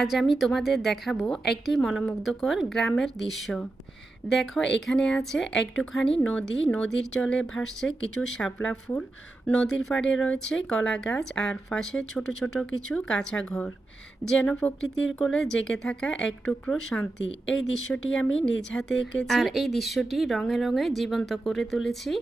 আজ আমি তোমাদের দেখাবো একটি মনোমুগ্ধকর গ্রামের দৃশ্য। দেখো, এখানে আছে একটুখানি নদী, নদীর জলে ভাসছে কিছু শাপলা ফুল, নদীর পাড়ে রয়েছে কলা গাছ আর পাশে ছোট ছোট কিছু কাঁচা ঘর, যেন প্রকৃতির কোলে জেগে থাকা এক টুকরো শান্তি। এই দৃশ্যটি আমি নিজ হাতে এঁকেছি আর এই দৃশ্যটি রঙে রঙে জীবন্ত করে তুলেছি।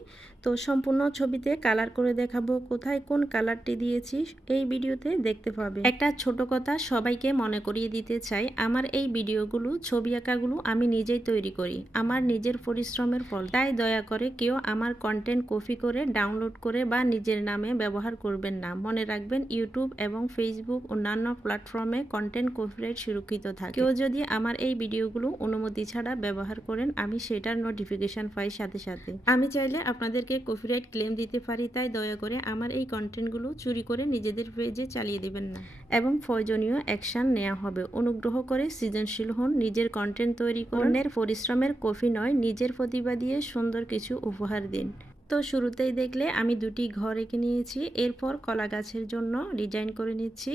তো সম্পূর্ণ ছবিতে কালার করে দেখাবো, কোথায় কোন কালারটি দিয়েছি এই ভিডিওতে দেখতে পাবে। একটা ছোট কথা সবাইকে মনে করিয়ে দিতে চাই, আমার এই ভিডিওগুলো, ছবি আঁকাগুলো আমি নিজেই তৈরি করি, আমার নিজের পরিশ্রমের ফল। তাই দয়া করে কেউ আমার কন্টেন্ট কপি করে ডাউনলোড করে বা নিজের নামে ব্যবহার করবেন না। মনে রাখবেন, ইউটিউব এবং ফেসবুক অন্যান্য প্ল্যাটফর্মে কন্টেন্ট কপিরাইট সুরক্ষিত থাকে। কেউ যদি আমার এই ভিডিওগুলো অনুমতি ছাড়া ব্যবহার করেন, আমি সেটার নোটিফিকেশন পাই সাথে সাথে। আমি চাইলে আপনাদেরকে কপিরাইট ক্লেম দিতে পারি, তাই দয়া করে আমার এই কন্টেন্টগুলো চুরি করে নিজেদের পেজে চালিয়ে দেবেন না এবং প্রয়োজনীয় অ্যাকশন নেওয়া হবে। অনুগ্রহ করে সৃজনশীল হন, নিজের কন্টেন্ট তৈরি করুন, অন্যের পরিশ্রমের কপি নয়, নিজের প্রতিভা দিয়ে সুন্দর কিছু উপহার দিন। তো শুরুতেই দেখলে আমি দুটি ঘর এঁকে নিয়েছি, এরপর কলা গাছের জন্য ডিজাইন করে নিচ্ছি।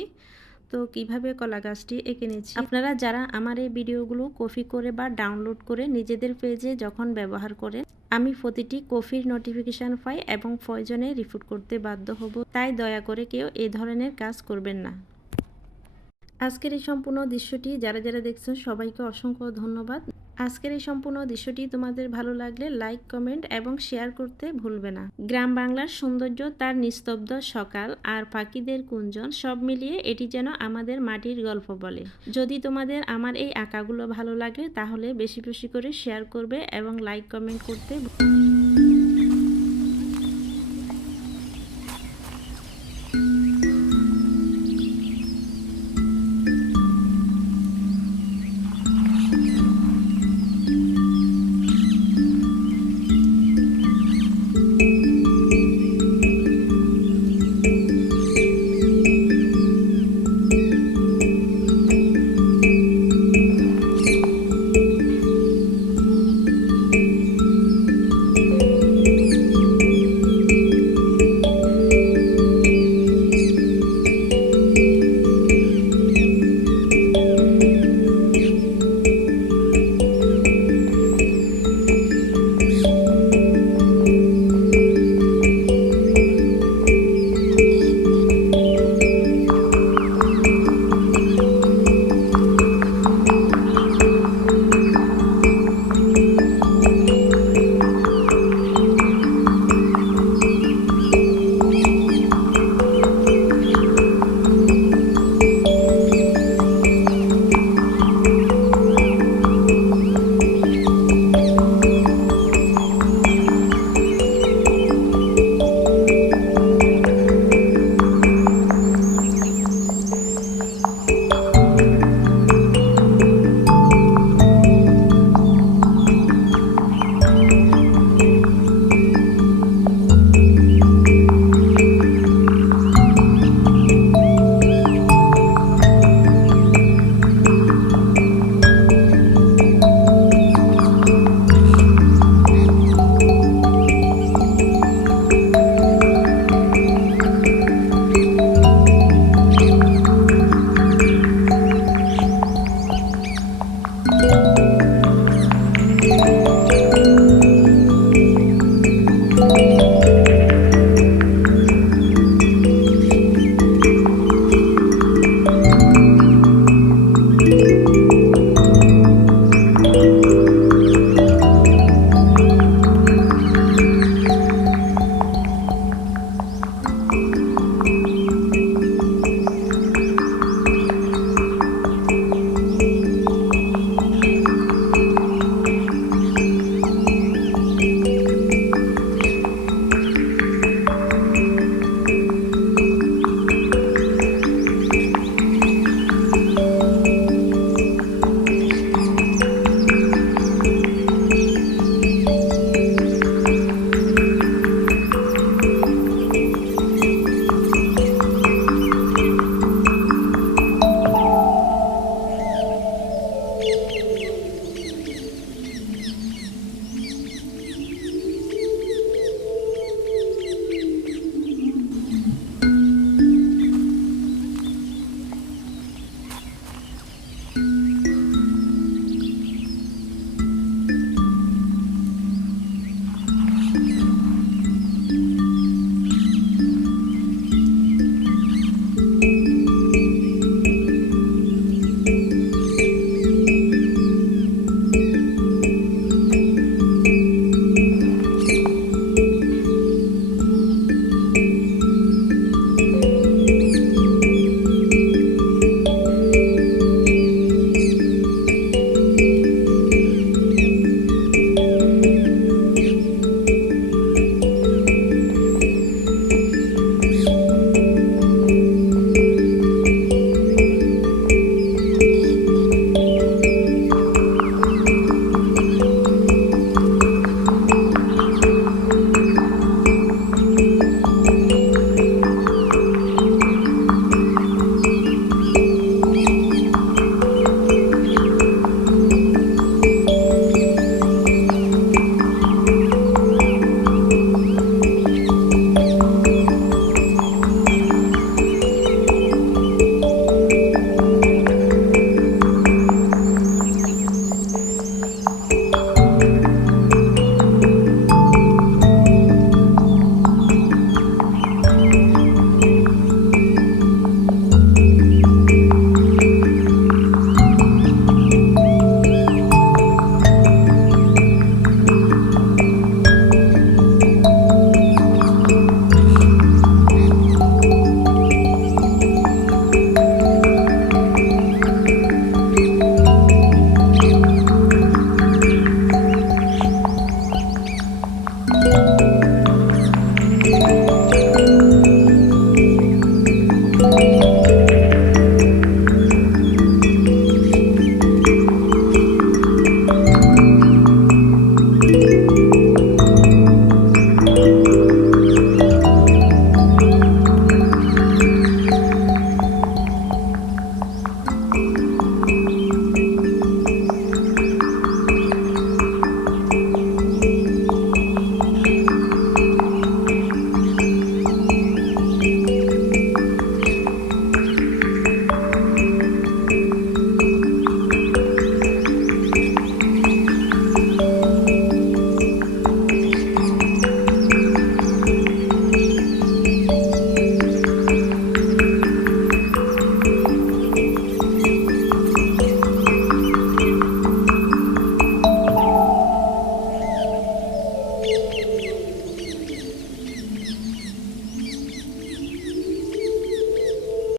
তো কিভাবে কলা গাছটি এঁকে নিচ্ছি, আপনারা যারা আমার এই ভিডিওগুলো কপি করে বা ডাউনলোড করে নিজেদের পেজে যখন ব্যবহার করেন, আমি প্রতিটি কপির নোটিফিকেশান পাই এবং প্রয়োজনে রিপোর্ট করতে বাধ্য হব। তাই দয়া করে কেউ এই ধরনের কাজ করবেন না। আজকের এই সম্পূর্ণ দৃশ্যটি যারা যারা দেখছেন সবাইকে অসংখ্য ধন্যবাদ। আজকের এই সম্পূর্ণ দৃশ্যটি তোমাদের ভালো লাগলে লাইক, কমেন্ট এবং শেয়ার করতে ভুলবে না। গ্রাম বাংলার সৌন্দর্য, তার নিস্তব্ধ সকাল আর পাখিদের কুঞ্জন, সব মিলিয়ে এটি যেন আমাদের মাটির গল্প বলে। যদি তোমাদের আমার এই আঁকাগুলো ভালো লাগে তাহলে বেশি বেশি করে শেয়ার করবে এবং লাইক, কমেন্ট করতে